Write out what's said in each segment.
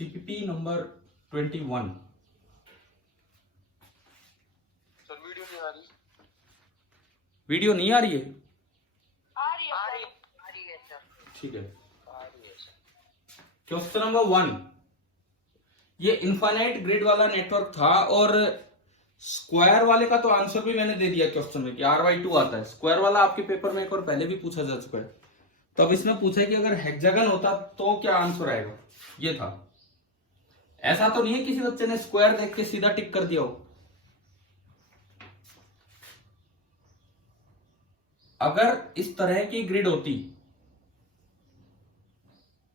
CPT number 21। Sir video नहीं आ रही। Video नहीं आ रही है? आ रही है सर। ठीक है। आ रही है सर। क्वेश्चन नंबर 1, ये इनफाइनाइट ग्रिड वाला नेटवर्क था और स्क्वायर वाले का तो आंसर भी मैंने दे दिया क्वेश्चन में कि R/2 आता है। स्क्वायर वाला आपके पेपर में एक और पहले भी पूछा जा चुका है। तो अब इसमें पूछा है कि अगर हेक्सागन होता तो क्या आंसर आएगा, ये था। ऐसा तो नहीं है किसी बच्चे ने स्क्वायर देख के सीधा टिक कर दिया हो। अगर इस तरह की ग्रिड होती,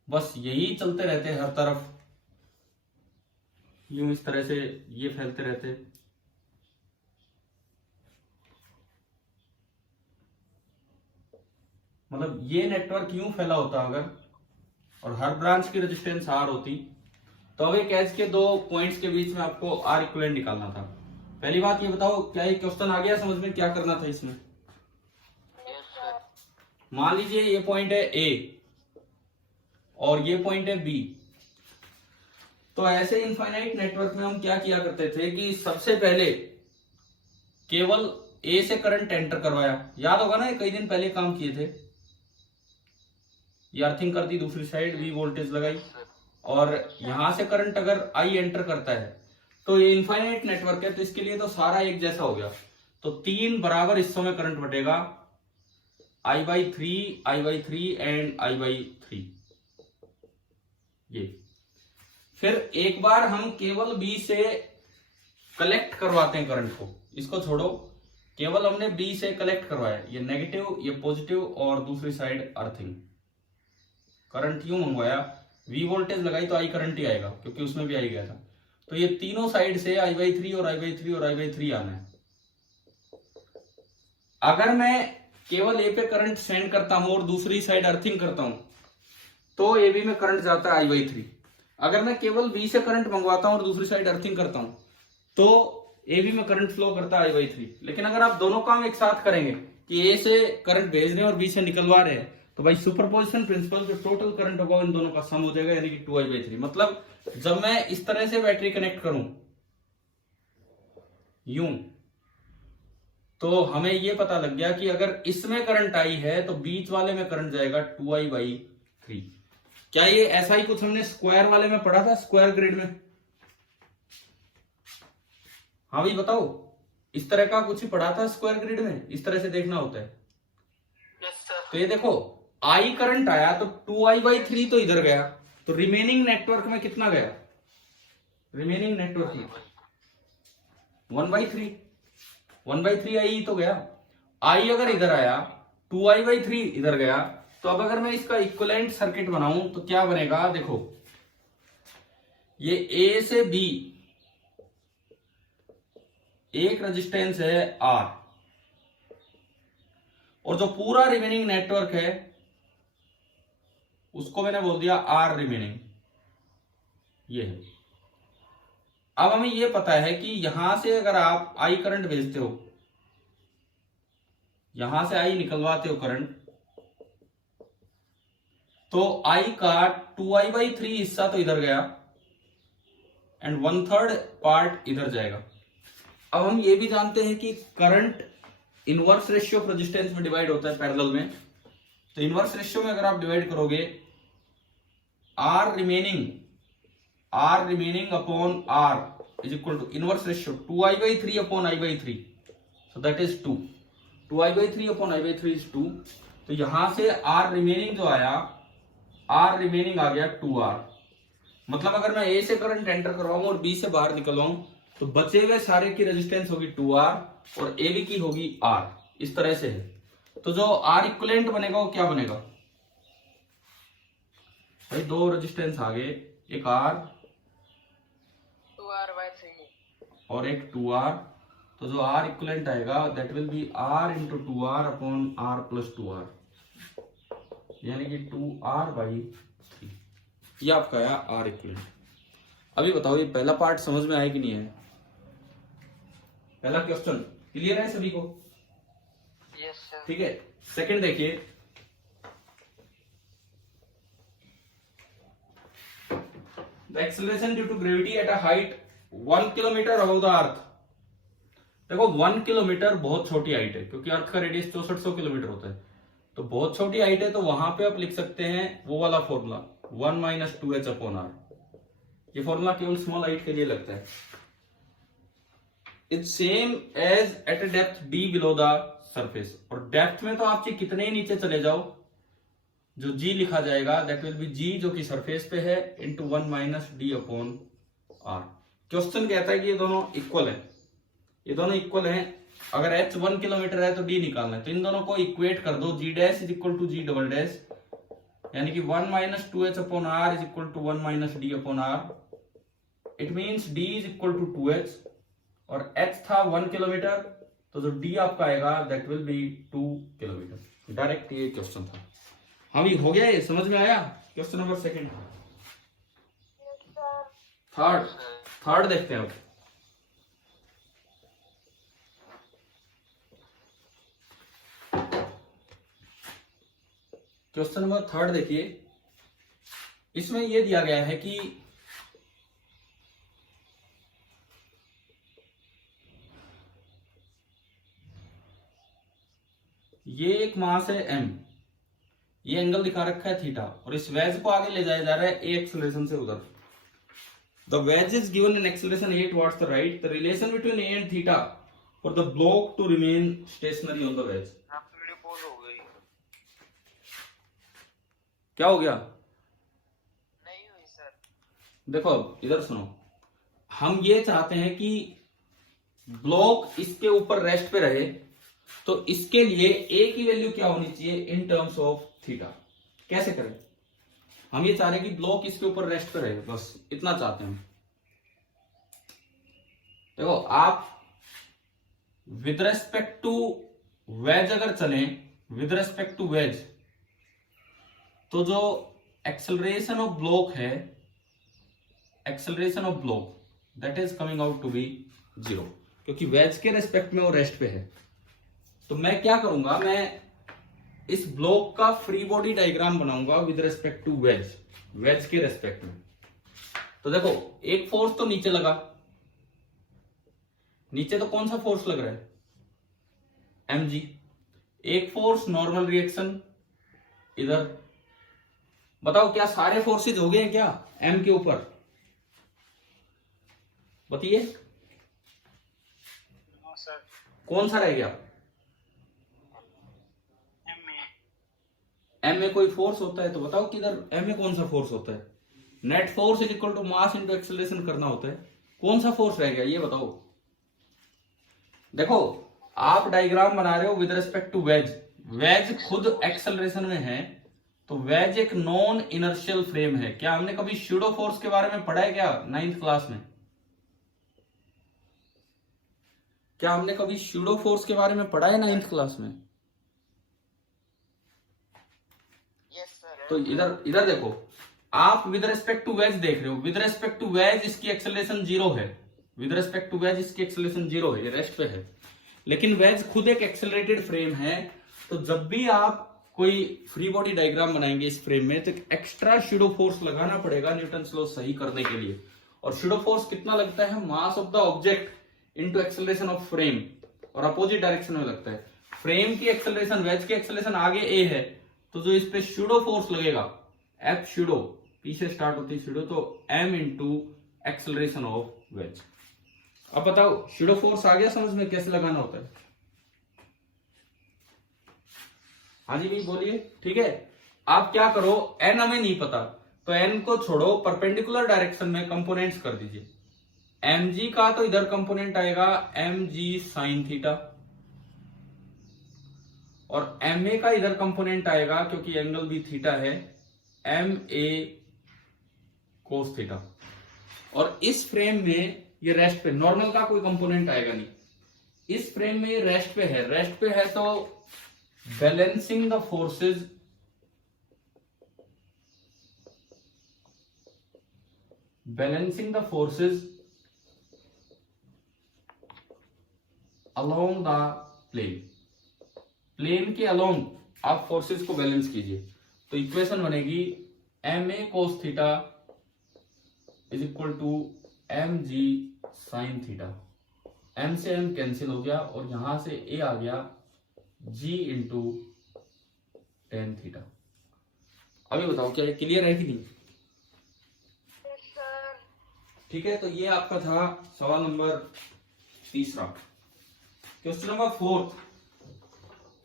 बस यही चलते रहते हर तरफ, यूं इस तरह से ये फैलते रहते, मतलब ये नेटवर्क यूं फैला होता अगर, और हर ब्रांच की रेजिस्टेंस R होती, तो अब एक एज के दो पॉइंट्स के बीच में आपको R इक्विवेलेंट निकालना था। पहली बात ये बताओ, क्या ये क्वेश्चन आ गया समझ में, क्या करना था इसमें? Yes sir. मान लीजिए ये पॉइंट है A और ये पॉइंट है B। तो ऐसे इनफाइनाइट नेटवर्क में हम क्या किया करते थे कि सबसे पहले केवल A से करंट एंटर करवाया। याद होगा ना, ये कई दिन पहले काम किए थे। ये अर्थिंग कर दी, दूसरी साइड V वोल्टेज लगाई, और यहां से करंट अगर I एंटर करता है तो ये इनफाइनाइट नेटवर्क है, तो इसके लिए तो सारा एक जैसा हो गया। तो 3 बराबर हिस्सों में करंट बटेगा, I/3 एंड I/3। ये फिर एक बार हम केवल B से कलेक्ट करवाते हैं करंट को, इसको छोड़ो, केवल हमने B से कलेक्ट करवाया, ये नेगेटिव ये पॉजिटिव और दूसरी साइड अर्थिंग। करंट यूं मंगवाया, V वोल्टेज लगाई तो I करंट ही आएगा क्योंकि उसमें भी आई गया था। तो ये तीनों साइड से I/3 और I/3 और I/3 आना है। अगर मैं केवल A पे करंट सेंड करता हूं और दूसरी साइड अर्थिंग करता हूं तो AB में करंट जाता है I/3। अगर मैं केवल B से करंट मंगवाता हूं और दूसरी साइड अर्थिंग करता हूं तो AB में करंट फ्लो करता है I/3। लेकिन अगर आप दोनों काम एक साथ करेंगे कि A से करंट भेज रहे हैं और B से निकलवा रहे हैं, तो भाई सुपरपोजिशन प्रिंसिपल, जो टोटल करंट होगा इन दोनों का सम हो जाएगा, यानी कि 2I/3। मतलब जब मैं इस तरह से बैटरी कनेक्ट करूं यूं, तो हमें यह पता लग गया कि अगर इसमें करंट आई है तो बीच वाले में करंट जाएगा 2I/3। क्या ये ऐसा ही कुछ हमने स्क्वायर वाले में पढ़ा था, स्क्वायर ग्रिड में? हाँ भाई बताओ, इस तरह का कुछ ही पढ़ा था स्क्वायर ग्रिड में, इस तरह से देखना होता है। Yes sir. तो ये देखो, I करंट आया तो 2I/3 तो इधर गया, तो रिमेनिंग नेटवर्क में कितना गया? रिमेनिंग नेटवर्क में 1/3, 1/3 I तो गया। I अगर इधर आया, 2I/3 इधर गया, तो अब अगर मैं इसका इक्विवेलेंट सर्किट बनाऊं तो क्या बनेगा? देखो, ये A से B एक रेजिस्टेंस है R, और जो पूरा रिमेनिंग नेटवर्क है उसको मैंने बोल दिया R रिमेनिंग, ये है। अब हमें ये पता है कि यहां से अगर आप I करंट भेजते हो, यहां से I निकलवाते हो करंट, तो I का 2I/3 हिस्सा तो इधर गया एंड 1/3 पार्ट इधर जाएगा। अब हम ये भी जानते हैं कि current inverse ratio of resistance में डिवाइड होता है पैरेलल में। तो इनवर्स रेशियो में अगर आप डिवाइड करोगे, R remaining upon R is equal to inverse ratio 2I/3 upon I/3, so that is 2। 2I/3 upon I/3 is 2। तो यहां से R रिमेनिंग जो आया, R रिमेनिंग आ गया 2R। मतलब अगर मैं A से करंट एंटर करवाऊं और B से बाहर निकलवाऊं तो बचे हुए सारे की रेजिस्टेंस होगी 2R और AB की होगी R। इस तरह से है। तो जो R इक्विवेलेंट बनेगा वो क्या बनेगा भाई? दो रेजिस्टेंस आ गए, एक R 2R/3 और एक 2R। तो जो R इक्विवेलेंट आएगा that will B R into 2R upon R plus 2R, यानी कि 2R/3। ये आपका आया R इक्विवेलेंट। अभी बताओ, ये पहला पार्ट समझ में आया कि नहीं है? पहला क्वेश्चन क्लियर है सभी को? Yes sir. ठीक है। सेकंड देखिए, the acceleration due to gravity at a height 1 kilometre above the earth. देखो 1 किलोमीटर बहुत छोटी हाइट है, क्योंकि अर्थ का रेडियस 6400 किलोमीटर होता है, तो बहुत छोटी हाइट है, तो वहां पे आप लिख सकते हैं वो वाला फॉर्मूला 1 - 2h अपॉन आर। ये फॉर्मूला केवल स्मॉल हाइट के लिए लगता है। It's same as at a depth d below the surface. और डेप्थ में तो आप चाहे कितने ही नीचे चले जाओ, जो g लिखा जाएगा दैट विल बी g जो कि सरफेस पे है into 1 - d upon R. Question कहता है कि ये दोनों इक्वल है, ये दोनों इक्वल हैं। अगर h 1 किलोमीटर है तो d निकालना है, तो इन दोनों को इक्वेट कर दो, g dash is equal to g double dash, यानी कि 1 - 2h upon r is equal to 1 - d upon r। It means d is equal to 2h और h था 1 किलोमीटर, तो जो d आपका आएगा that will B 2 kilometre. Direct ये question था। हाँ भी हो गया, ये समझ में आया। Question number second. थर्ड देखते हैं अब। क्वेश्चन नंबर थर्ड देखिए, इसमें यह दिया गया है कि ये एक मास है m, ये एंगल दिखा रखा है थीटा, और इस वेज को आगे ले जाया जा रहा है a एक्सेलरेशन से उधर। The wedge is given in acceleration a towards the right. The relation between a and theta for the block to remain stationary on the wedge. क्या हो गया? नहीं हुई सर। देखो इधर सुनो, हम ये चाहते हैं कि ब्लॉक इसके ऊपर रेस्ट पे रहे, तो इसके लिए a की वैल्यू क्या होनी चाहिए इन टर्म्स ऑफ थीटा। कैसे करें? हम ये चाह रहे हैं कि ब्लॉक इसके ऊपर रेस्ट पे रहे, बस इतना चाहते हैं। देखो आप विद रेस्पेक्ट टू वेज अगर चलें, विद रेस्पेक्ट टू वेज, तो जो एक्सेलरेशन ऑफ ब्लॉक है, acceleration of block that is coming out to be 0, क्योंकि वेज के रेस्पेक्ट में वो रेस्ट पे है। तो मैं क्या करूंगा, मैं इस ब्लॉक का फ्री बॉडी डायग्राम बनाऊंगा with respect to wedge, wedge के रेस्पेक्ट में। तो देखो एक फोर्स तो नीचे लगा, नीचे तो कौन सा फोर्स लग रहा है? mg। एक फोर्स नॉर्मल रिएक्शन इधर। बताओ क्या सारे फोर्सेज हो गए हैं क्या m के ऊपर? बताइए कौन सा रह गया? m में कोई फोर्स होता है तो बताओ किधर m में कौन सा फोर्स होता है? Net force is equal to mass into acceleration करना होता है। कौन सा फोर्स रह गया ये बताओ। देखो आप डायग्राम बना रहे हो with respect to wedge, wedge खुद एक्सेलरेशन में है, तो वेज एक नॉन इनर्शियल फ्रेम है। क्या हमने कभी स्यूडो फोर्स के बारे में पढ़ा है क्या 9th क्लास में? क्या हमने कभी स्यूडो फोर्स के बारे में पढ़ा है 9th क्लास में? Yes sir. तो इधर देखो, आप विद रेस्पेक्ट टू वेज देख रहे हो, विद रेस्पेक्ट टू वेज इसकी एक्सेलरेशन 0 है, विद रेस्पेक्ट टू वेज इसकी एक्सेलरेशन 0 है, ये रेस्ट पे है। लेकिन वेज खुद एक एक्सेलरेटेड फ्रेम है, तो जब भी आप कोई फ्री बॉडी डायग्राम बनाएंगे इस फ्रेम में, तो एक एक्स्ट्रा स्यूडो फोर्स लगाना पड़ेगा न्यूटन्स लॉ सही करने के लिए। और स्यूडो फोर्स कितना लगता है? Mass of the object into acceleration of frame, और अपोजिट डायरेक्शन में लगता है। फ्रेम की एक्सेलरेशन, वेज की एक्सेलरेशन आगे a है, तो जो इस पे स्यूडो फोर्स लगेगा F स्यूडो, P से स्टार्ट होती है स्यूडो, तो m into acceleration of ways. अब बताओ स्यूडो फोर्स आ गया समझ में कैसे लगाना होता है? हाँ जी भाई बोलिए। ठीक है, आप क्या करो, n हमें नहीं पता तो n को छोड़ो, परपेंडिकुलर डायरेक्शन में कंपोनेंट्स कर दीजिए। mg का तो इधर कंपोनेंट आएगा mg साइन थीटा, और ma का इधर कंपोनेंट आएगा, क्योंकि एंगल भी थीटा है, ma कोस थीटा। और इस फ्रेम में ये रेस्ट पे, नॉर्मल का कोई कंपोनेंट आएगा नहीं, इस फ्रेम में ये रेस्ट पे है, रेस्ट पे है तो balancing the forces, balancing the forces along the plane, plane के अलोंग आप फोर्सेस को बैलेंस कीजिए। तो इक्वेशन बनेगी ma cos theta is equal to M G sine theta. M से एम कैंसिल हो गया और यहां से ए आ गया जी इंटू टेन थीटा। अभी बताओ क्या ये क्लियर है कि नहीं? Yes sir. ठीक है, तो ये आपका था सवाल नंबर तीसरा। Question number fourth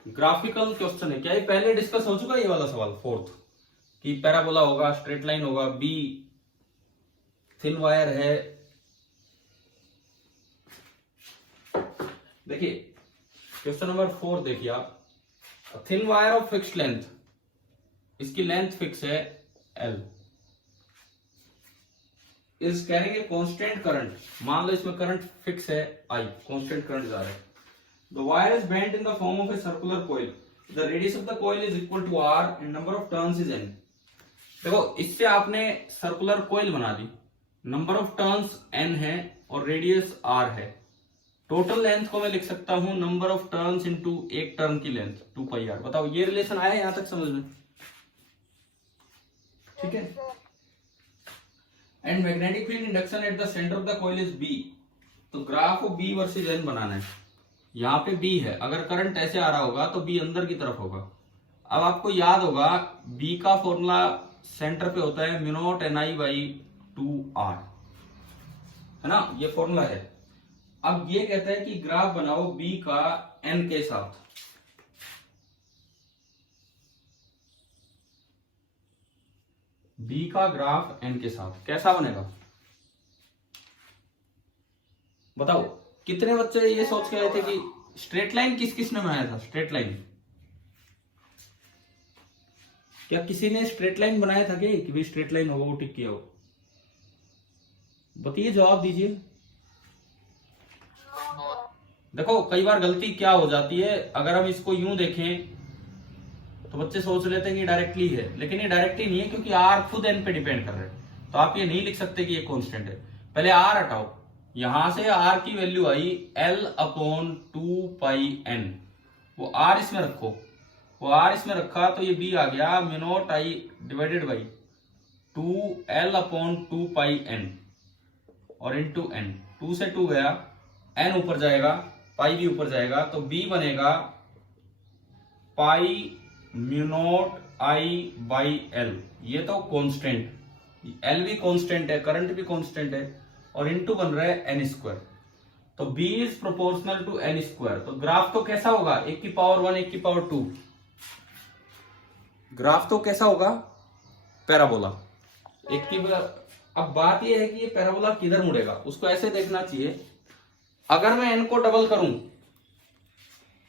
graphical question है। क्या ये पहले डिस्कस हो चुका है ये वाला सवाल फोर्थ, कि पैराबोला होगा, स्ट्रेट लाइन होगा, बी थिन वायर है। देखिए क्वेश्चन नंबर 4 देखिए आप, thin wire of fixed length, इसकी लेंथ फिक्स है L, is carrying a constant current. मान लो इसमें करंट फिक्स है आई, कांस्टेंट करंट जा रहा है। The wire is bent in the form of a circular coil, the radius of the coil is equal to R and number of turns is N. देखो इससे आपने circular coil बना दी, number of turns N है और radius R है। Total length को मैं लिख सकता हूं नंबर ऑफ टर्न्स इनटू एक टर्न की लेंथ 2 पाई आर। बताओ ये रिलेशन आया यहां तक समझ में? ठीक है। And magnetic field induction at the centre of the coil is B. तो graph of B versus N बनाना है। यहाँ पे बी है, अगर करंट ऐसे आ रहा होगा तो बी अंदर की तरफ होगा। अब आपको याद होगा बी का फॉर्मूला सेंटर पे होता है mu naught N I by 2 R, है ना, ये फॉर्मूला है। अब ये कहता है कि ग्राफ बनाओ बी का एन के साथ। बी का ग्राफ एन के साथ कैसा बनेगा बताओ? कितने बच्चे ये सोच के आए थे कि स्ट्रेट लाइन किस किस ने बनाया था? स्ट्रेट लाइन क्या किसी ने स्ट्रेट लाइन बनाया था कि भाई स्ट्रेट लाइन होगा वो टिक किया हो? बताइए, जवाब दीजिए। देखो कई बार गलती क्या हो जाती है, अगर हम इसको यूं देखें तो बच्चे सोच लेते हैं कि डायरेक्टली है, लेकिन ये डायरेक्टली नहीं है क्योंकि आर खुद एन पे डिपेंड कर रहे हैं। तो आप ये नहीं लिख सकते कि ये कांस्टेंट है। पहले आर हटाओ, यहां से आर की value I L upon 2 pi N, वो आर इसमें रखो, वो आर इसमें रखा तो ये बी आ गया mu naught I divided by 2 L upon 2 pi N और इनटू एन। 2 से 2 गया, एन ऊपर जाएगा, पाई भी ऊपर जाएगा, तो बी बनेगा pi mu naught I by L. ये तो कांस्टेंट, एल भी कांस्टेंट है, करंट भी कांस्टेंट है, और इनटू बन रहा है एन स्क्वायर। तो B is proportional to N square. तो ग्राफ तो कैसा होगा? 1 की पावर 1 1 की पावर 2। ग्राफ तो कैसा होगा? पैराबोला। अब बात यह है कि ये पैराबोला किधर मुड़ेगा, उसको ऐसे देखना चाहिए। अगर मैं एन को डबल करूं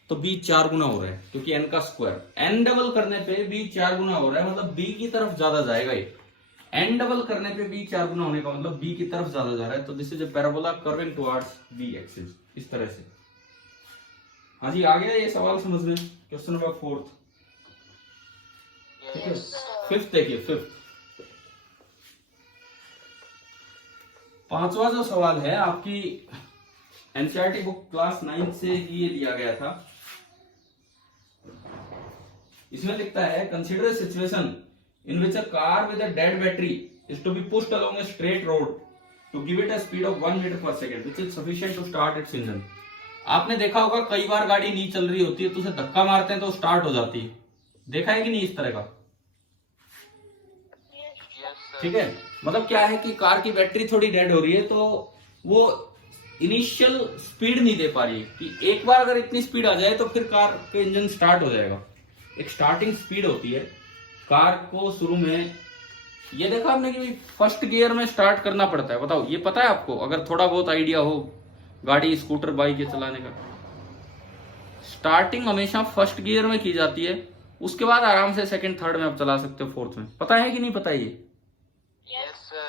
तो बी 4 गुना हो रहा है क्योंकि एन का स्क्वायर। एन डबल करने पे बी 4 गुना हो रहा है, मतलब बी की तरफ ज्यादा जाएगा ये। एन डबल करने पे बी 4 गुना होने का मतलब बी की तरफ ज्यादा जा रहा है। तो this is a parabola curving towards B axis, इस तरह से। हाँ जी, आ गया ये सवाल समझ में? Question number 4। ठीक है, 5th देखिए, 5th 5वां जो सवाल है आपकी एनसीईआरटी बुक क्लास 9 से ये दिया गया था। इसमें लिखता है consider a situation in which a car with a dead battery is to be pushed along a straight road to give it a speed of 1 meter per second which is sufficient to start its engine। आपने देखा होगा कई बार गाड़ी नहीं चल रही होती है तो उसे धक्का मारते हैं तो स्टार्ट हो जाती है। देखा है कि नहीं इस तरह का? ठीक है, मतलब क्या है कि कार की बैटरी थोड़ी डेड हो रही है तो वो इनिशियल स्पीड नहीं दे पा रही है कि एक बार अगर इतनी स्पीड आ जाए तो फिर कार का इंजन स्टार्ट हो जाएगा। एक स्टार्टिंग स्पीड होती है कार को शुरू में। ये देखा आपने कि फर्स्ट गियर में स्टार्ट करना पड़ता है। बताओ ये पता है आपको? अगर थोड़ा बहुत आइडिया हो गाड़ी, स्कूटर, बाइक ये चलाने का, स्टार्टिंग हमेशा फर्स्ट गियर में की जाती है, उसके बाद आराम से सेकंड, थर्ड में आप चला सकते हो, फोर्थ में। पता है कि नहीं पता है ये?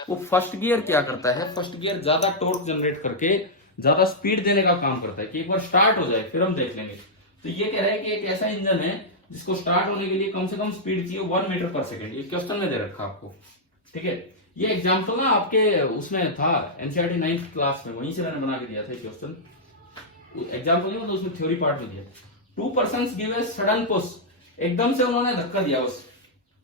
वो फर्स्ट गियर क्या करता है, फर्स्ट गियर ज्यादा टॉर्क जनरेट करके ज्यादा स्पीड देने का काम करता है कि एक बार स्टार्ट हो जाए, फिर हम देख लेंगे। तो ये कह रहा है कि एक ऐसा इंजन है जिसको स्टार्ट होने के लिए कम से कम स्पीड चाहिए 1 मीटर पर सेकंड। ये क्वेश्चन में दे रखा आपको, ठीक है। ये एग्जाम्पल ना आपके उसमें था एनसीईआरटी 9th क्लास में, वहीं से मैंने बना के दिया था क्वेश्चन। एग्जाम्पल नहीं मतलब उसमें थ्योरी पार्ट में दिया। 2 persons give a sudden push, एकदम से उन्होंने धक्का दिया बस,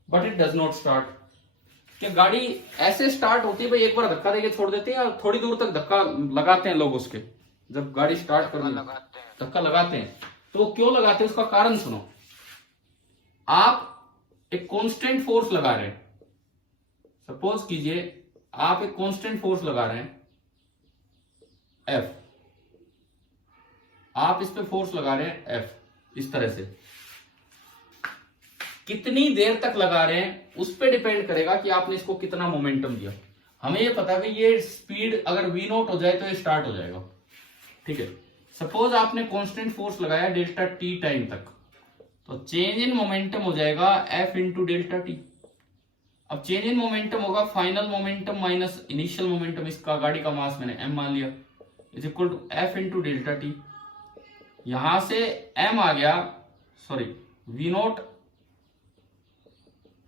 but it does not start. कि गाड़ी ऐसे स्टार्ट होती है भाई, एक बार धक्का देके छोड़ देते हैं या थोड़ी दूर तक धक्का लगाते हैं लोग उसके, जब गाड़ी स्टार्ट करनी लगाते हैं। धक्का लगाते हैं। तो क्यों लगाते हैं उसका कारण सुनो। आप एक कांस्टेंट फोर्स लगा रहे हैं, सपोज कीजिए आप एक कांस्टेंट फोर्स लगा रहे हैं F, आप इस पे फोर्स लगा रहे हैं F, इस तरह से कितनी देर तक लगा रहे हैं उस पे डिपेंड करेगा कि आपने इसको कितना मोमेंटम दिया। हमें ये पता है कि ये स्पीड अगर V नॉट हो जाए तो ये स्टार्ट हो जाएगा, ठीक है। सपोज आपने कांस्टेंट फोर्स लगाया डेल्टा टी टाइम तक, तो चेंज इन मोमेंटम हो जाएगा F इंटू डेल्टा टी। अब चेंज इन मोमेंटम होगा final momentum minus initial momentum, इसका गाड़ी का मास मैंने m मान लिया, is equal to F into delta T. यहां से m आ गया, sorry V not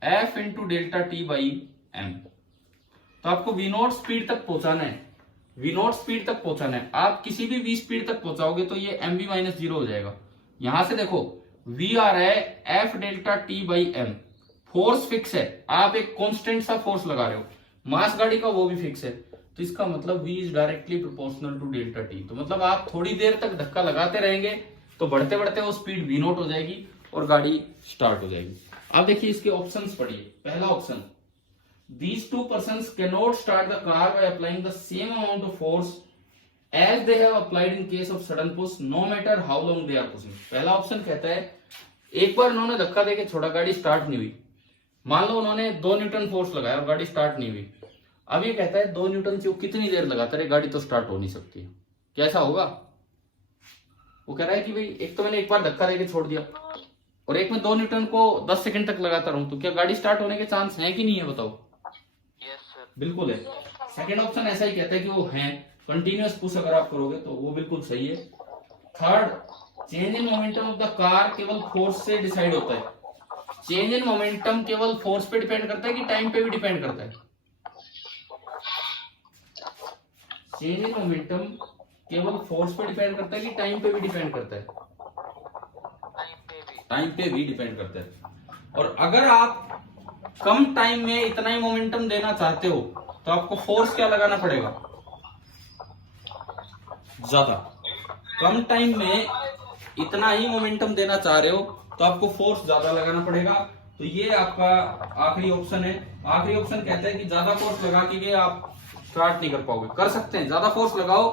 F into delta T by m। तो आपको V नॉट स्पीड तक पहुंचाना है, V नॉट स्पीड तक पहुंचाना है। आप किसी भी V स्पीड तक पहुंचाओगे तो ये mv माइनस 0 हो जाएगा। यहां से देखो V आ रहा है F delta T by m, force fix है, आप एक कांस्टेंट सा फोर्स लगा रहे हो, मास गाड़ी का वो भी फिक्स है, तो इसका मतलब V is directly proportional to delta T. तो मतलब आप थोड़ी देर तक धक्का लगाते रहेंगे तो बढ़ते बढ़ते वो स्पीड V नॉट हो जाएगी और गाड़ी स्टार्ट हो जाएगी। अब देखिए इसके ऑप्शंस पढ़िए। पहला option, these two persons cannot start the car by applying the same amount of force as they have applied in case of sudden push no matter how long they are pushing। पहला option कहता है एक बार उन्होंने धक्का देके छोड़ा, गाड़ी start नहीं हुई, मान लो उन्होंने 2 न्यूटन फोर्स लगाया और गाड़ी स्टार्ट नहीं हुई। अब ये कहता है 2 न्यूटन से वो कितनी देर लगाता रहे, गाड़ी तो स्टार्ट हो नहीं सकती। कैसा होगा? वो कह रहा है कि भाई एक तो मैंने एक बार धक्का देके छोड़ दिया और एक में 2 न्यूटन को 10 सेकंड तक लगाता रहूं, तो क्या गाड़ी स्टार्ट होने के चांस है कि नहीं है बताओ? Yes sir. बिल्कुल है। सेकंड ऑप्शन ऐसा ही कहता है कि वो है, कंटिन्यूअस पुश अगर आप करोगे तो वो बिल्कुल सही है। Third, change in momentum of the car केवल फोर्स से डिसाइड होता है। चेंज इन मोमेंटम केवल फोर्स पे डिपेंड करता है कि टाइम पे भी डिपेंड करता है? चेंज इन मोमेंटम केवल फोर्स पे डिपेंड करता है कि टाइम पे भी डिपेंड करता है? टाइम पे भी डिपेंड करता है। और अगर आप कम टाइम में इतना ही मोमेंटम देना चाहते हो तो आपको फोर्स क्या लगाना पड़ेगा? ज्यादा। कम टाइम में इतना ही मोमेंटम देना चाह रहे हो तो आपको फोर्स ज्यादा लगाना पड़ेगा। तो ये आपका आखिरी ऑप्शन है। आखिरी ऑप्शन कहता है कि ज्यादा फोर्स लगा के आप स्टार्ट नहीं कर पाओगे। कर सकते हैं, ज्यादा फोर्स लगाओ,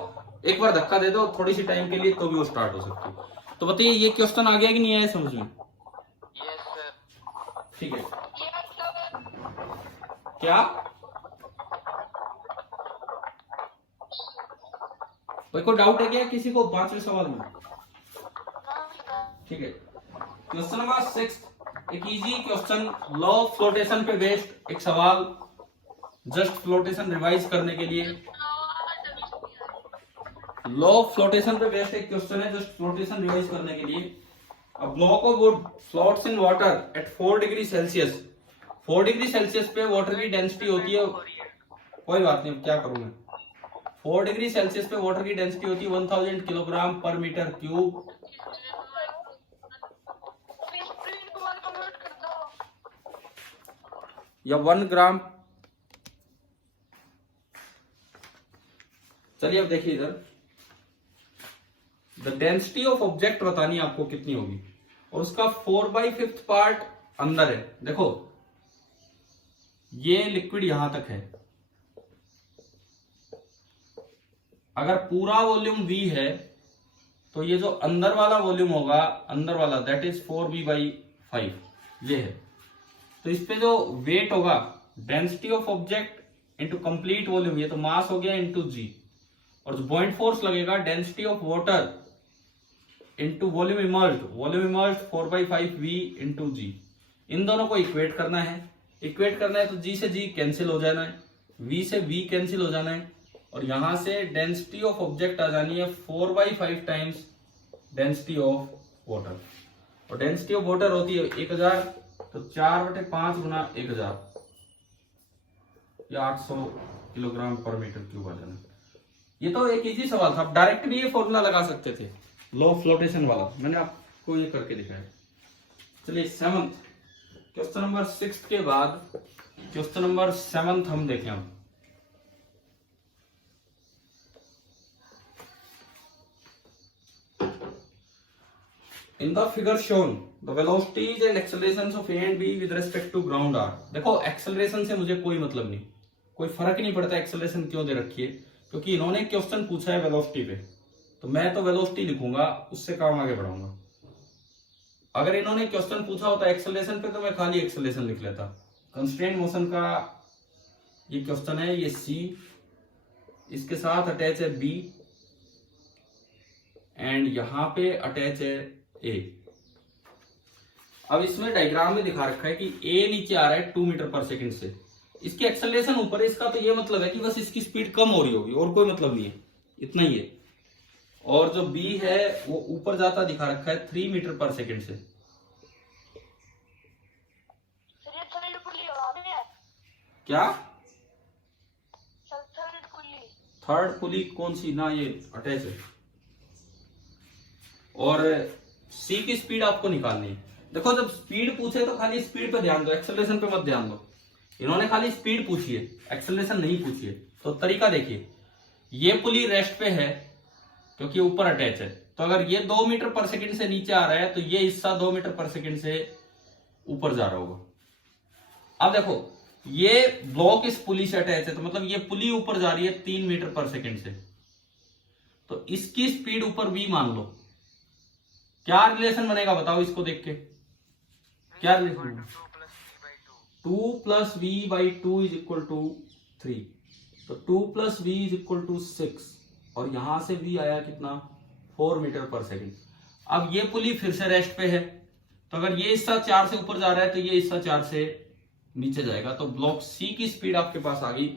एक बार धक्का दे दो थोड़ी सी टाइम के लिए, तो भी वो स्टार्ट हो सकती है। तो बताइए ये क्वेश्चन आ गया कि नहीं आया समझ में? Yes sir. ठीक है। Yes sir. क्या कोई डाउट है क्या किसी को 5वें सवाल में? ठीक है। क्वेश्चन नंबर 6, एक easy question, law of flotation पे बेस्ड एक सवाल, जस्ट फ्लोटेशन रिवाइज करने के लिए। लॉ ऑफ फ्लोटेशन पे बेस्ड एक क्वेश्चन है, जस्ट फ्लोटेशन रिवाइज करने के लिए। A block of wood floats in water at 4 degree Celsius. 4 degree Celsius पे वाटर की डेंसिटी होती है, कोई बात नहीं, क्या करूं मैं, 4 डिग्री सेल्सियस पे वाटर की डेंसिटी होती है 1000 किलोग्राम पर मीटर क्यूब। या 1 ग्राम। चलिए अब देखिए इधर, द डेंसिटी ऑफ ऑब्जेक्ट बतानी है आपको कितनी होगी, और उसका 4/5 पार्ट अंदर है। देखो ये लिक्विड यहां तक है, अगर पूरा वॉल्यूम V है तो ये जो अंदर वाला वॉल्यूम होगा, अंदर वाला, दैट इज 4V/5, ये है। तो इस पे जो वेट होगा, density of object into complete volume, ये तो मास हो गया, इंटू G, और जो पॉइंट फोर्स लगेगा density of water into volume emerged, volume emerged 4/5V into G। इन दोनों को इक्वेट करना है। इक्वेट करना है तो G से G कैंसिल हो जाना है, V से V कैंसिल हो जाना है, और यहां से डेंसिटी ऑफ ऑब्जेक्ट आ जानी है 4/5 टाइम्स डेंसिटी ऑफ वाटर। और डेंसिटी ऑफ वाटर होती है 1000, तो 4/5 गुना 1000 या 800 किलोग्राम पर मीटर क्यूब आ जाना। ये तो एक इजी सवाल था, आप डायरेक्ट भी ये फॉर्मूला लगा सकते थे, लॉ ऑफ फ्लोटेशन वाला, मैंने आपको ये करके दिखाया। चलिए 7th क्वेश्चन नंबर 6 के बाद क्वेश्चन नंबर 7 हम देखें हम। In the figure shown, the velocities and accelerations of A and B with respect to ground are। देखो एक्सेलरेशन से मुझे कोई मतलब नहीं, कोई फर्क नहीं पड़ता एक्सेलरेशन क्यों दे रखी है, क्योंकि इन्होंने क्वेश्चन पूछा है वेलोसिटी पे, तो मैं तो वेलोसिटी लिखूंगा, उससे काम आगे बढ़ाऊंगा। अगर इन्होंने क्वेश्चन पूछा होता एक्सेलरेशन पे तो मैं खाली एक्सेलरेशन लिख लेता। कंस्ट्रेंट मोशन का ये क्वेश्चन है, ये सी, इसके साथ अटैच है बी एंड यहां पे अटैच है ए। अब इसमें डायग्राम में दिखा रखा है कि ए नीचे आ रहा है 2 मीटर पर सेकंड से, इसकी एक्सेलरेशन ऊपर है, इसका तो ये मतलब है कि बस इसकी स्पीड कम हो रही होगी और कोई मतलब नहीं है, इतना ही है। और जो बी है वो ऊपर जाता दिखा रखा है 3 मीटर पर सेकंड से। क्या थर्ड पुली कौन सी ना, ये अटैच है। और सी की स्पीड आपको निकालनी है। देखो जब स्पीड पूछे तो खाली स्पीड पे ध्यान दो, एक्सेलरेशन पे मत ध्यान दो। इन्होंने खाली स्पीड पूछी है, एक्सेलरेशन नहीं पूछी है। तो तरीका देखिए, ये पुली रेस्ट पे है क्योंकि ऊपर अटैच है, तो अगर ये 2 मीटर पर सेकंड से नीचे आ रहा है तो ये हिस्सा 2 मीटर पर सेकंड से ऊपर जा रहा होगा। अब देखो ये ब्लॉक इस पुली से अटैच है, तो मतलब ये पुली ऊपर जा रही है 3 मीटर पर सेकंड से, तो इसकी स्पीड ऊपर v मान लो। क्या रिलेशन बनेगा बताओ इसको देख के, क्या relation? 2 plus V by 2 is equal to 3, तो 2 plus V is equal to 6, और यहां से v आया कितना, 4 मीटर पर सेकंड। अब ये पुली फिर से रेस्ट पे है, तो अगर ये हिस्सा 4 से ऊपर जा रहा है तो ये हिस्सा 4 से नीचे जाएगा, तो ब्लॉक सी की स्पीड आपके पास आ गई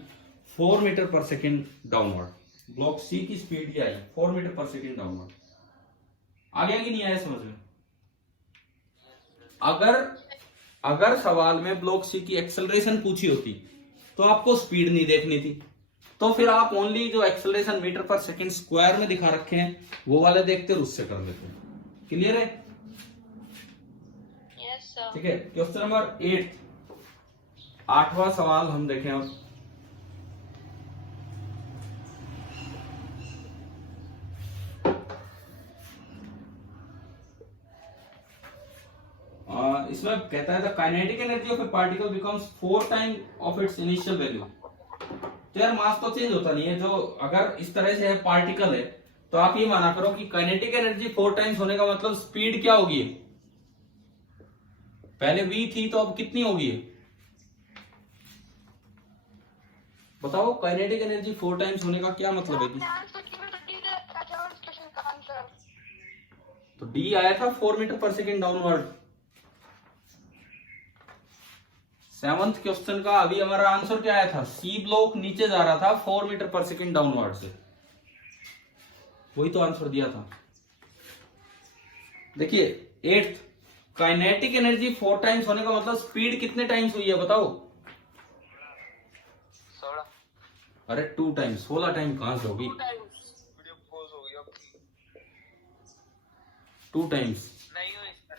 4 मीटर पर सेकंड डाउनवर्ड। ब्लॉक सी की स्पीड ये आई 4 मीटर पर सेकंड डाउनवर्ड। आ गया कि नहीं आया समझ में? अगर सवाल में ब्लॉक सी की एक्सेलरेशन पूछी होती तो आपको स्पीड नहीं देखनी थी, तो फिर आप ओनली जो एक्सेलरेशन मीटर पर सेकंड स्क्वायर में दिखा रखे हैं वो वाले देखते और उससे कर लेते। क्लियर है? Yes sir. ठीक है, क्वेश्चन नंबर 8, 8वां सवाल हम देखें अब। इसमें कहता है the kinetic energy of A particle becomes 4 time of its initial value. तो यार मास तो चेंज होता नहीं है, जो अगर इस तरह से है पार्टिकल है तो आप ये माना करो कि काइनेटिक एनर्जी 4 टाइम्स होने का मतलब स्पीड क्या होगी, पहले v थी तो अब कितनी होगी बताओ। काइनेटिक एनर्जी 4 टाइम्स होने का क्या मतलब है कि, तो d आया था 4 मीटर पर सेकेंड डाउनवर्ड। 7th क्वेश्चन का अभी हमारा आंसर क्या आया था, सी ब्लॉक नीचे जा रहा था 4 मीटर पर सेकेंड डाउनवर्ड से, वही तो आंसर दिया था। देखिए 8th, काइनेटिक एनर्जी 4 टाइम्स होने का मतलब स्पीड कितने टाइम्स हुई है बताओ? 16। अरे 2 टाइम्स, 16 टाइम कहां से होगी? 2 टाइम्स नहीं हुई सर।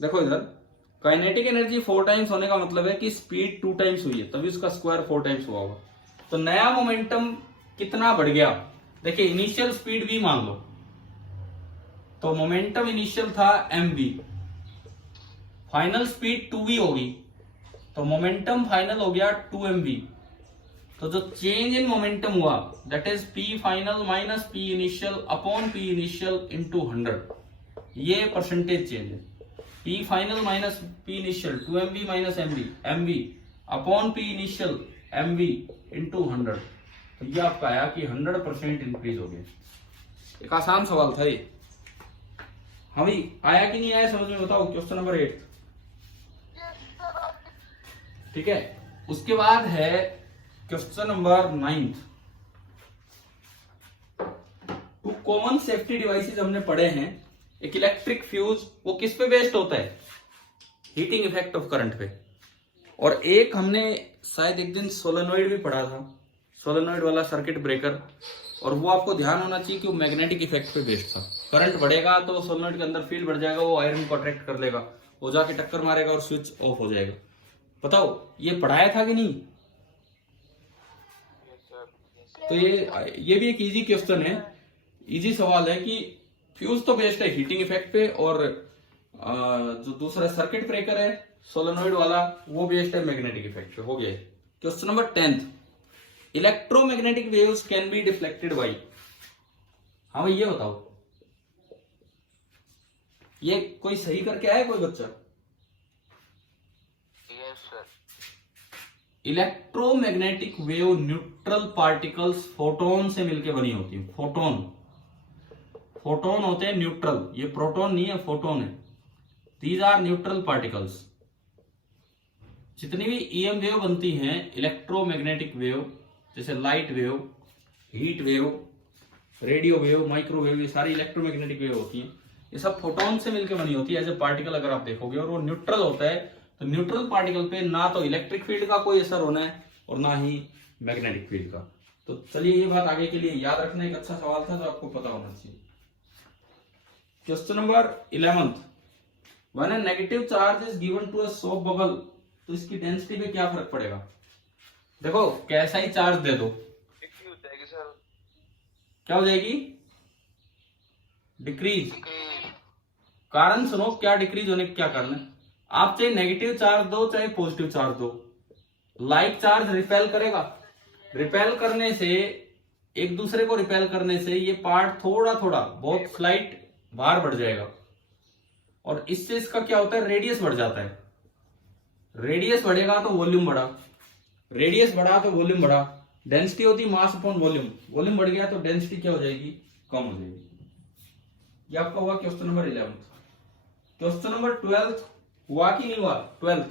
देखो इधर, काइनेटिक एनर्जी 4 टाइम्स होने का मतलब है कि स्पीड 2 टाइम्स हुई है, तभी उसका स्क्वायर 4 टाइम्स हुआ होगा। तो नया मोमेंटम कितना बढ़ गया? देखिए इनिशियल स्पीड v मान लो, तो मोमेंटम इनिशियल था mv, फाइनल स्पीड 2v होगी, तो मोमेंटम फाइनल हो गया 2mv। तो जो चेंज इन मोमेंटम हुआ that is p final minus p initial upon p initial into 100, ये परसेंटेज चेंज है। p final minus p initial 2mv minus mv upon p initial mv into 100, तो ये आपका आया कि 100% इंक्रीज हो गया। एक आसान सवाल था ये, हमें आया कि नहीं आया समझ में बताओ? क्वेश्चन नंबर 8, ठीक है। उसके बाद है question number 9। Two common safety devices हमने पढ़े हैं। एक इलेक्ट्रिक फ्यूज, वो किस पे बेस्ड होता है? हीटिंग इफेक्ट ऑफ करंट पे। और एक हमने शायद एक दिन सोलेनॉइड भी पढ़ा था, सोलेनॉइड वाला सर्किट ब्रेकर, और वो आपको ध्यान होना चाहिए कि वो मैग्नेटिक इफेक्ट पे बेस्ड था। करंट बढ़ेगा तो सोलेनॉइड के अंदर फील्ड बढ़ जाएगा, वो आयरन को अट्रैक्ट कर लेगा, वो जाके टक्कर मारेगा और स्विच ऑफ हो जाएगा। बताओ ये पढ़ाया था कि नहीं? तो ये भी एक इजी क्वेश्चन है, इजी सवाल है कि फ्यूज तो बेस्ड है हीटिंग इफेक्ट पे, और जो दूसरा सर्किट ब्रेकर है सोलेनोइड वाला वो बेस्ड है मैग्नेटिक इफेक्ट पे। हो गया। Question number 10, electromagnetic waves can be deflected by. हाँ भाई ये बताओ, ये कोई सही करके आया कोई बच्चा? Yes, sir. Electromagnetic wave neutral particles photon से मिलकर बनी होती है। फोटोन होते हैं न्यूट्रल, ये प्रोटॉन नहीं है, फोटोन है। These are neutral particles. जितनी भी ईएम वेव बनती हैं, इलेक्ट्रोमैग्नेटिक वेव, जैसे light wave, heat wave, radio wave, microwave, ये सारी इलेक्ट्रोमैग्नेटिक वेव होती हैं। ये सब फोटोन से मिलकर बनी होती है एज ए पार्टिकल अगर आप देखोगे, और वो न्यूट्रल होता है। तो न्यूट्रल पार्टिकल पे ना तो इलेक्ट्रिक फील्ड का कोई असर होना है और ना ही मैग्नेटिक फील्ड का। तो चलिए ये बात आगे के लिए याद रखना, एक अच्छा सवाल था जो आपको पता होना चाहिए। Question number 11, when a negative charge is given to a soap bubble, तो इसकी डेंसिटी पे क्या फर्क पड़ेगा? देखो कैसा ही चार्ज दे दो, हो जाएगी सर। क्या हो जाएगी? डिक्रीज। कारण सुनो, क्या डिक्रीज होने का क्या कारण है? आप चाहे नेगेटिव चार्ज दो चाहे पॉजिटिव चार्ज दो, लाइक चार्ज रिपेल करेगा। रिपेल करने से, एक दूसरे को रिपेल करने से ये पार्ट थोड़ा थोड़ा बहुत स्लाइट बाहर बढ़ जाएगा, और इससे इसका क्या होता है? रेडियस बढ़ जाता है। रेडियस बढ़ेगा तो वॉल्यूम बढ़ा, रेडियस बढ़ा तो वॉल्यूम बढ़ा। डेंसिटी होती है मास अपॉन वॉल्यूम, वॉल्यूम बढ़ गया तो डेंसिटी क्या हो जाएगी? कम हो जाएगी। ये आपका हुआ क्वेश्चन नंबर 11। क्वेश्चन नंबर 12 हुआ कि नहीं हुआ? 12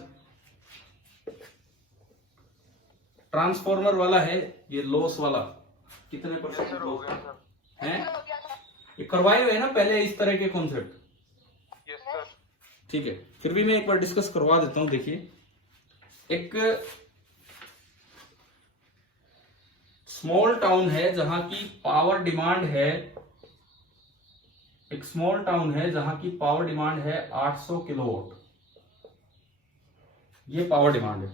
ट्रांसफॉर्मर वाला है, ये लॉस वाला, कितने परसेंट हो गया सर। है? ये करवाए हुए हैं ना पहले इस तरह के कॉन्सेप्ट? Yes sir. ठीक है, फिर भी मैं एक बार डिस्कस करवा देता हूं। देखिए, एक स्मॉल टाउन है जहां की पावर डिमांड है, एक स्मॉल टाउन है जहां की पावर डिमांड है 800 किलोवाट। ये पावर डिमांड है।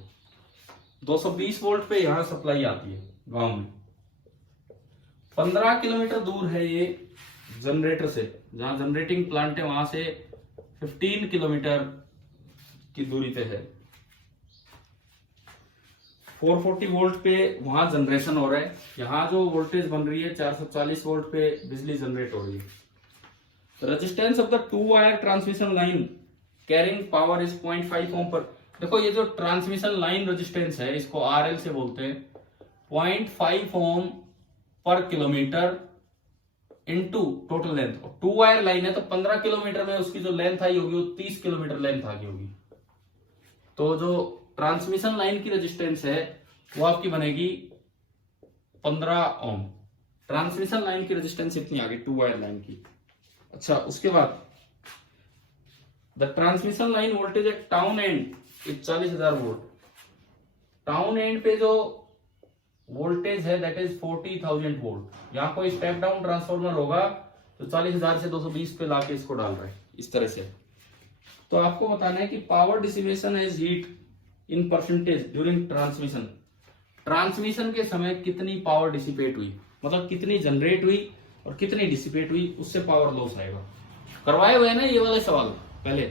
220 वोल्ट पे यहां सप्लाई आती है गांव में। 15 किलोमीटर दूर है ये जनरेटर से, जहां जनरेटिंग प्लांट है वहां से 15 किलोमीटर की दूरी पे है। 440 वोल्ट पे वहां जनरेशन हो रहा है। यहाँ जो वोल्टेज बन रही है 440 वोल्ट पे बिजली जनरेट हो रही है। Resistance of the 2 wire transmission line carrying power is 0.5 ओम पर। देखो ये जो ट्रांसमिशन लाइन रेजिस्टेंस है इसको आरएल से बोलते हैं। 0.5 ओम पर kilometre into total length. 2 wire line है तो 15 किलोमीटर में उसकी जो लेंथ आई होगी वो 30 किलोमीटर लेंथ आ गई होगी। तो जो ट्रांसमिशन लाइन की रेजिस्टेंस है वो आपकी बनेगी 15 ओम। ट्रांसमिशन लाइन की रेजिस्टेंस इतनी आ गई 2 वायर लाइन की। अच्छा, उसके बाद the transmission line voltage at town and is 40,000 volt. Town and पे जो वोल्टेज है दैट इज 40,000 वोल्ट। यहाँ कोई स्टेप डाउन ट्रांसफॉर्मर होगा तो 40,000 से 220 पे लाके इसको डाल रहा है इस तरह से। तो आपको बताना है कि power dissipation as heat in percentage during transmission. Transmission के समय कितनी पावर डिसिपेट हुई, मतलब कितनी जनरेट हुई और कितनी डिसिपेट हुई, उससे पावर लॉस आएगा। करवाए हुए हैं ना ये वाले सवाल पहले,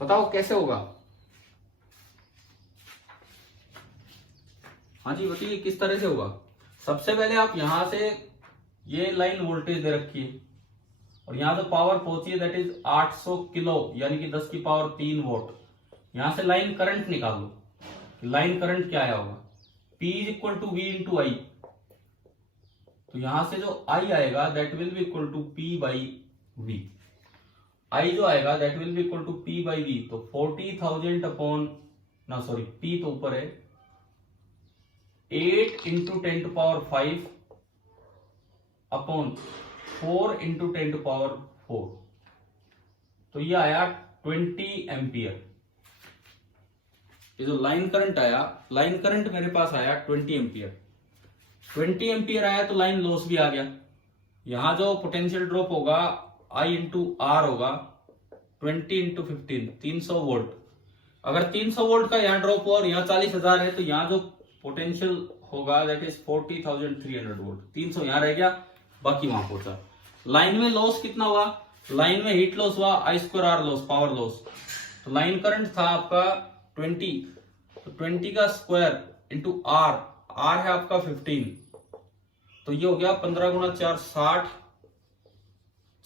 बताओ कैसे होगा? हाँ जी बताइए किस तरह से होगा। सबसे पहले आप यहां से ये लाइन वोल्टेज दे रखी है और यहां जो पावर पहुंची है दैट इज 800 किलो यानी कि 10 की पावर 3 वोल्ट। यहां से लाइन करंट निकाल लो। लाइन करंट क्या आया होगा? P is equal to V into I. तो यहां से जो I आएगा that will be equal to P by V. I जो आएगा that will be equal to P by V. तो 40,000 अपॉन ना सॉरी P तो ऊपर है 8 into 10 to power 5 upon 4 into 10 to power 4। तो ये आया 20 एम्पियर। ये जो लाइन करंट आया, लाइन करंट मेरे पास आया 20 एम्पियर। 20 एम्पियर आया तो लाइन लॉस भी आ गया। यहां जो पोटेंशियल ड्रॉप होगा I इंटू आर होगा 20 इंटू 15, 300 वोल्ट। अगर 300 वोल्ट का यहाँ ड्रॉप हुआ और यहाँ 40,000 है, तो यहाँ जो पोटेंशियल होगा दैट इज 40,300 वोल्ट। 300 यहाँ रह गया, बाकी वहां पहुंचा। लाइन में लॉस कितना हुआ? लाइन में हीट लॉस हुआ I2R लॉस, पावर लॉस। तो लाइन करंट था आपका 20, तो 20 का स्क्वायर इंटू आर, आर है आपका 15, तो ये हो गया 15 गुणा 4 60,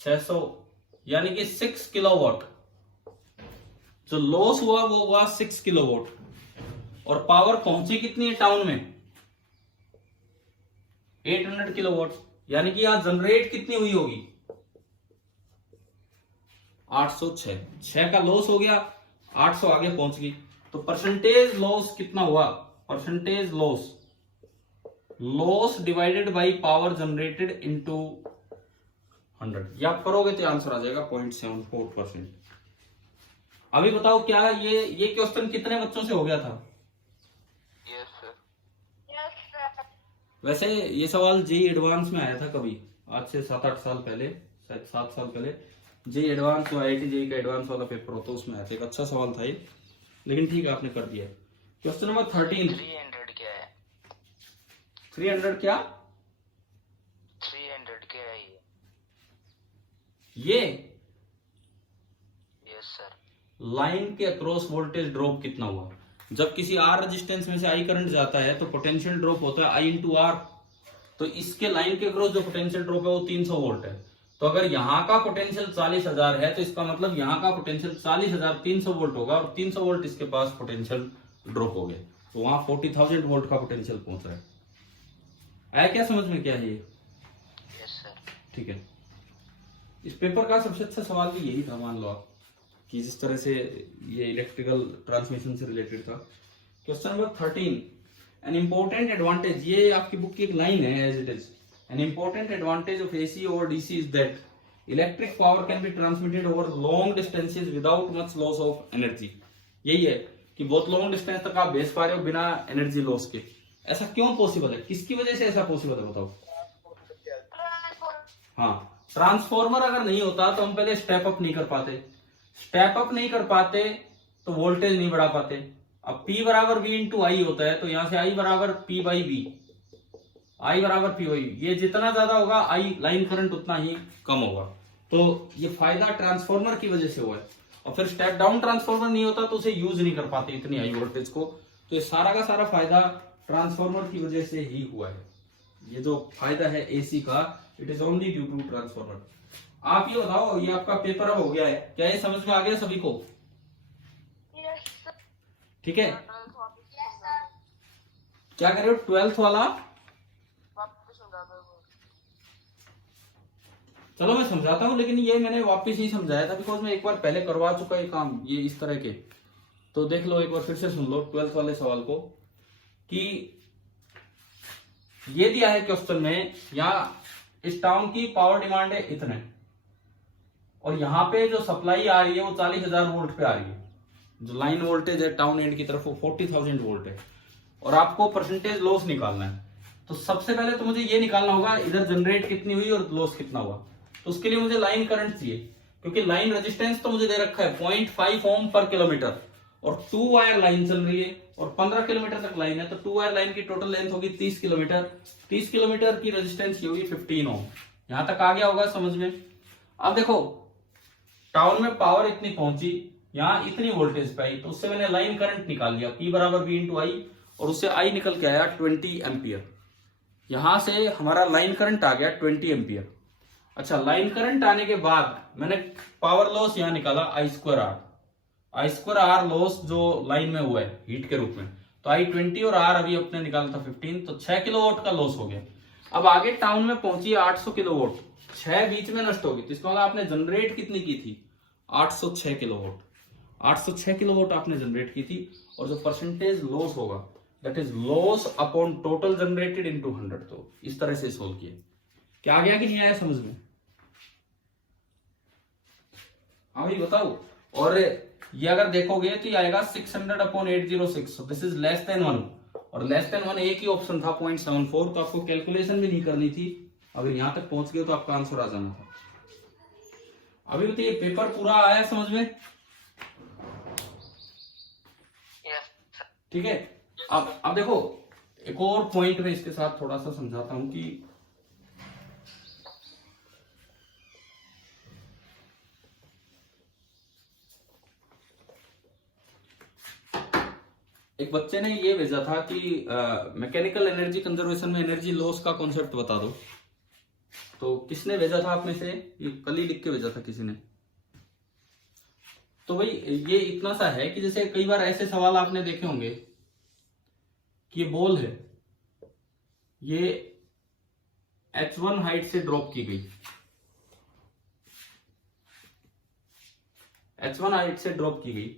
600, यानी कि 6 किलोवाट। जो लॉस हुआ वो हुआ 6 किलोवाट। और पावर पहुंची कितनी है टाउन में? 800 किलोवाट, यानी कि यहां जनरेट कितनी हुई होगी? 806। 6 का लॉस हो गया, 800 आगे पहुंच गई। तो परसेंटेज लॉस कितना हुआ? Percentage loss, loss divided by power generated into 100। ये आप करोगे तो आंसर आ जाएगा 0.74%। अभी बताओ क्या ये क्वेश्चन कितने बच्चों से हो गया था? Yes sir. Yes sir. वैसे ये सवाल जेई एडवांस में आया था कभी, आज से 7-8 साल पहले, शायद 7 साल पहले। जेई एडवांस जो IIT जेई का एडवांस वाला पेपर होता है उसमें आया था, एक अच्छा सवाल था ये, लेकिन ठीक है आपने कर दिया। Question number 13। 300 क्या है? 300 क्या? 300 क्या है ये यस सर। लाइन के अक्रॉस वोल्टेज ड्रॉप कितना हुआ? जब किसी आर रेजिस्टेंस में से आई करंट जाता है तो पोटेंशियल ड्रॉप होता है आई इंटू आर। तो इसके लाइन के अक्रॉस जो पोटेंशियल ड्रॉप है वो 300 वोल्ट है। तो अगर यहाँ का पोटेंशियल 40,000 है तो इसका मतलब यहाँ का पोटेंशियल 40,000 300 वोल्ट होगा, और 300 वोल्ट इसके पास पोटेंशियल ड्रॉप हो गया, तो वहां 40,000 वोल्ट का पोटेंशियल पहुंच रहा है। आया क्या समझ में? क्या है ये? Yes sir. ठीक है। इस पेपर का सबसे अच्छा सवाल भी यही था, मान लो आप, कि जिस तरह से ये इलेक्ट्रिकल ट्रांसमिशन से रिलेटेड था। Question number 13, an important advantage, ये आपकी बुक की एक लाइन है as it is, an important advantage of AC over DC is that electric power can be transmitted over long distances without much loss of energy. यही है कि बहुत long distance तक आप भेज पा रहे हो बिना एनर्जी लॉस के। ऐसा क्यों पॉसिबल है? किसकी वजह से ऐसा पॉसिबल है बताओ? हाँ, ट्रांसफॉर्मर अगर नहीं होता तो हम पहले स्टेप अप नहीं कर पाते, स्टेप अप नहीं कर पाते तो वोल्टेज नहीं बढ़ा पाते। अब P बराबर V इंटू आई होता है, तो यहां से I बराबर P बाई V, I बराबर P बाई V। ये जितना ज्यादा होगा I लाइन करंट उतना ही कम होगा। तो ये फायदा ट्रांसफॉर्मर की वजह से हुआ है। और फिर स्टेप डाउन ट्रांसफॉर्मर नहीं होता तो उसे यूज नहीं कर पाते इतनी हाई वोल्टेज को। तो ये सारा का सारा फायदा ट्रांसफॉर्मर की वजह से ही हुआ है। ये जो फायदा है AC का, it is only due to transformer. आप ये बताओ, ये आपका पेपर अब हो गया है, क्या ये समझ में आ गया सभी को? Yes sir. ठीक है, यस सर। क्या कर रहे हो? 12th वाला वापस समझा दो। चलो मैं समझाता हूँ, लेकिन ये मैंने वापस ही समझाया था बिकॉज मैं एक बार पहले करवा चुका ये काम, ये इस तरह के। तो देख लो एक बार फिर से सुन लो 12th वाले सवाल को, कि ये दिया है क्वेश्चन में, यहाँ इस टाउन की पावर डिमांड है इतने, और यहाँ पे जो सप्लाई आ रही है वो 40,000 वोल्ट पे आ रही है। जो लाइन वोल्टेज है टाउन एंड की तरफ वो 40,000 वोल्ट है, और आपको परसेंटेज लॉस निकालना है। तो सबसे पहले तो मुझे ये निकालना होगा इधर जनरेट कितनी हुई और लॉस कितना हुआ। तो उसके लिए मुझे लाइन करंट चाहिए, क्योंकि लाइन रेजिस्टेंस तो मुझे दे रखा है 0.5 ओम पर किलोमीटर, और 2 वायर लाइन चल रही है और 15 किलोमीटर तक लाइन है। तो 2 वायर लाइन की टोटल लेंथ होगी 30 किलोमीटर। 30 किलोमीटर की रेजिस्टेंस ये होगी 15 ओम। यहां तक आ गया होगा समझ में? अब देखो टाउन में पावर इतनी पहुंची, यहाँ इतनी वोल्टेज पे आई, तो उससे मैंने लाइन करंट निकाल लिया P बराबर V इंटू आई, और उससे I निकल के आया 20 एम्पियर। यहां से हमारा लाइन करंट आ गया 20 एम्पियर। अच्छा, लाइन करंट आने के बाद मैंने पावर लॉस यहां निकाला I2R। I2R लॉस जो लाइन में हुआ है हीट के रूप में, तो I20 और R अभी अपने निकाला था 15, तो 6 किलोवाट का लॉस हो गया। अब आगे टाउन में पहुंची 800 किलोवाट, 6 बीच में नष्ट होगी, तो इसका मतलब आपने जनरेट कितनी की थी? 806 किलोवाट। 806 किलोवाट आपने जनरेट की थी, और जो परसेंटेज लॉस होगा that is loss upon total generated into 100। तो इस तरह से सोल्व किया। क्या आ गया कि नहीं आया समझ में? हाँ भाई बताओ। और ये अगर देखोगे तो ये आएगा 600 upon 806, this is less than 1, और लेस देन 1 एक ही ऑप्शन था 0.74, तो आपको कैलकुलेशन भी नहीं करनी थी। अगर यहां तक पहुंच गए तो आपका आंसर आ जाना था। अभी बताइए पेपर पूरा आया समझ में? Yes sir. ठीक है, अब देखो एक और पॉइंट में इसके साथ थोड़ा सा समझाता हूं कि एक बच्चे ने ये भेजा था कि मैकेनिकल एनर्जी कंजर्वेशन में एनर्जी लॉस का कॉन्सेप्ट बता दो। तो किसने भेजा था आप में से? ये कल ही लिख के भेजा था किसी ने। तो भाई ये इतना सा है कि जैसे कई बार ऐसे सवाल आपने देखे होंगे कि ये बॉल है, ये h1 हाइट से ड्रॉप की गई, h1 हाइट से ड्रॉप की गई,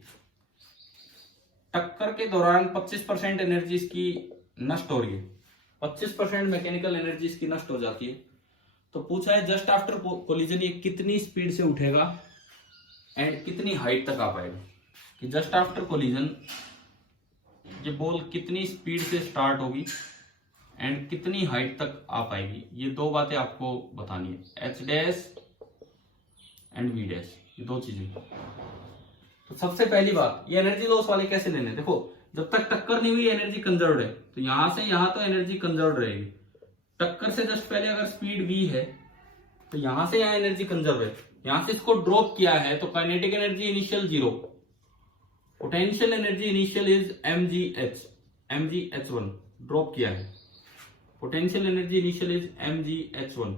टक्कर के दौरान 25% एनर्जी इसकी नष्ट हो रही है, 25% मैकेनिकल एनर्जी इसकी नष्ट हो जाती है। तो पूछा है जस्ट आफ्टर कोलिजन ये कितनी स्पीड से उठेगा एंड कितनी हाइट तक आ पाएगा। कि जस्ट आफ्टर कोलिजन ये बॉल कितनी स्पीड से स्टार्ट होगी एंड कितनी हाइट तक आ पाएगी। ये दो बातें आपको बतानी है, h dash and v dash, ये दो चीजें। तो सबसे पहली बात, ये एनर्जी लॉस वाले कैसे लेने? देखो जब तक टक्कर नहीं हुई एनर्जी कंजर्व्ड है, तो यहां से यहां तो एनर्जी कंजर्व्ड रहेगी। टक्कर से जस्ट पहले अगर स्पीड v है तो यहां से यहां एनर्जी कंजर्व है, यहां से इसको ड्रॉप किया है तो kinetic energy initial 0, potential energy initial is mgh1 drop किया है, potential energy initial is mgh1।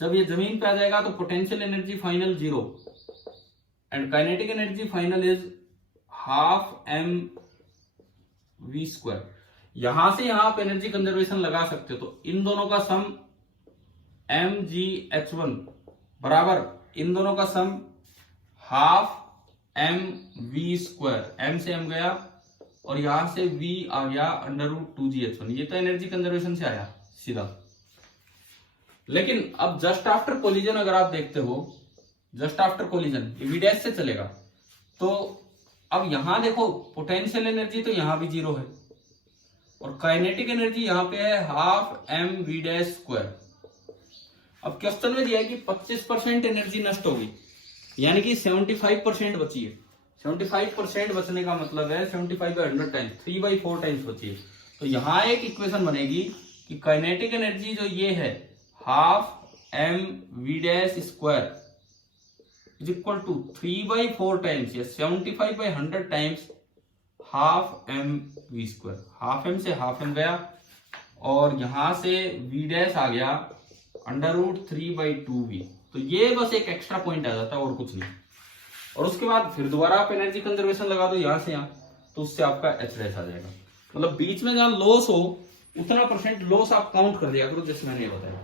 जब ये जमीन पे आ जाएगा तो potential energy final 0 and kinetic energy final is half mv²। यहां से यहां आप एनर्जी कंजर्वेशन लगा सकते हो, तो इन दोनों का सम mgh1 बराबर इन दोनों का सम हाफ mv²। m से m गया और यहां से v आ गया √2gh1। ये तो एनर्जी कंजर्वेशन से आया सीधा। लेकिन अब जस्ट आफ्टर कोलिजन अगर आप देखते हो, जस्ट आफ्टर कोलिजन ये v डैश से चलेगा, तो अब यहां देखो पोटेंशियल एनर्जी तो यहां भी 0 है और काइनेटिक एनर्जी यहां पे है हाफ mv²। अब क्वेश्चन में दिया है कि 25% एनर्जी नष्ट होगी, यानी कि 75% बची है। 75% बचने का मतलब है 75/100 टाइम्स, 3/4 टाइम्स बची है। तो यहां एक इक्वेशन बनेगी कि काइनेटिक एनर्जी जो ये है half mv² is equal to 3/4 times या 75/100 times half mv²। Half m से हाफ m गया और यहां से v डैश आ गया √3/2v। तो ये बस एक एक्स्ट्रा पॉइंट आ जाता है और कुछ नहीं। और उसके बाद फिर दोबारा आप एनर्जी कंजर्वेशन लगा दो यहां से यहां, तो उससे आपका h डैश आ जाएगा। मतलब बीच में जहां लॉस हो उतना परसेंट लॉस आप काउंट कर दिया करो, जैसे मैंने बताया।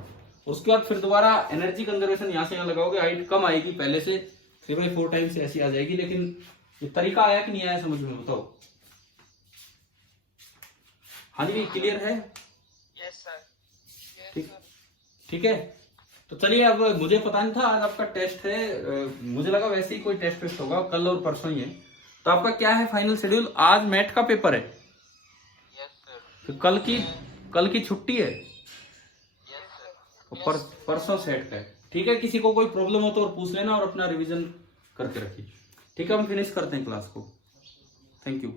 उसके बाद फिर दोबारा एनर्जी कंजर्वेशन यहां से यहां लगाओगे, हाइट कम आएगी पहले से, 3/4 टाइम से ऐसी आ जाएगी। लेकिन ये तरीका आया कि नहीं आया समझ में, बताओ। हाँ जी, क्लियर है? Yes sir. ठीक, ठीक है। तो चलिए, अब मुझे पता नहीं था आज आपका टेस्ट है, मुझे लगा वैसे ही कोई टेस्ट वेस्ट होगा, कल और परसों ही है। तो आपका क्या है फाइनल शेड्यूल? आज मैथ का पेपर है, यस सर। तो कल की छुट्टी है, यस सर। परसों सेट का है। ठीक है, किसी को कोई प्रॉब्लम हो तो और पूछ लेना और अपना रिवीजन करके रखिए। ठीक है, हम फिनिश करते हैं क्लास को। Thank you.